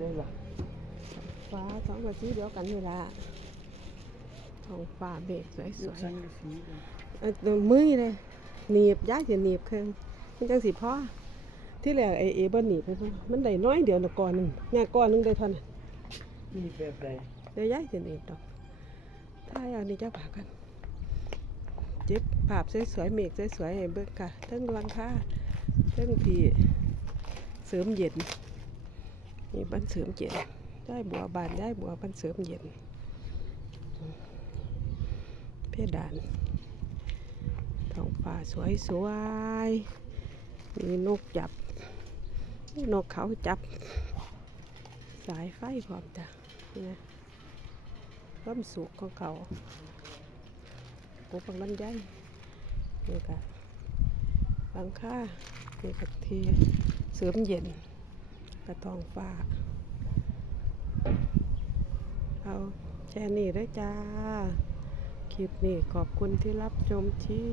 ได้ล่ะฟ้าท้องกับสีเดียวกันนี่ละท้องฟ้าเบกสวยสลูวกยสังกะสีเลยเอ้ยตัวมือเลยหนีบย้ายจะหนีบเครื่องมันจังสิพ่อที่แรกไอเอบ่หนีบไปพุ่นมันได้น้อยเดียวนะก่อนหนึงงานก่อนหนึงได้เท่านั้นนี่แบบใดเดี๋ยวย้ายจะหนีบดอกถ้าอย่างนี้จะผ่ากันเจ็บภาพสวยๆเมฆสวยๆให้เบิ่งค่ะเทั้งหลังคาเทั้งที่เสริมเย็น นี่บ้านเสริมเย็นได้บัวบานได้บัวบ้านเสริมเย็น เพดานท้องฟ้าสวยสวยๆมีนกจับ นกเขาจับ สายไฟพร้อมจ้ะนี่นะความสุขของเขาปลูกบางลำไยนี่ค่ะหลังคานี่ก็ทีเสริมเย็น กระทองฟ้า เอาแค่นี้ด้วยจ้า คลิปนี้ขอบคุณที่รับชมชิ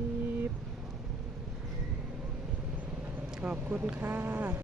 ป ขอบคุณค่ะ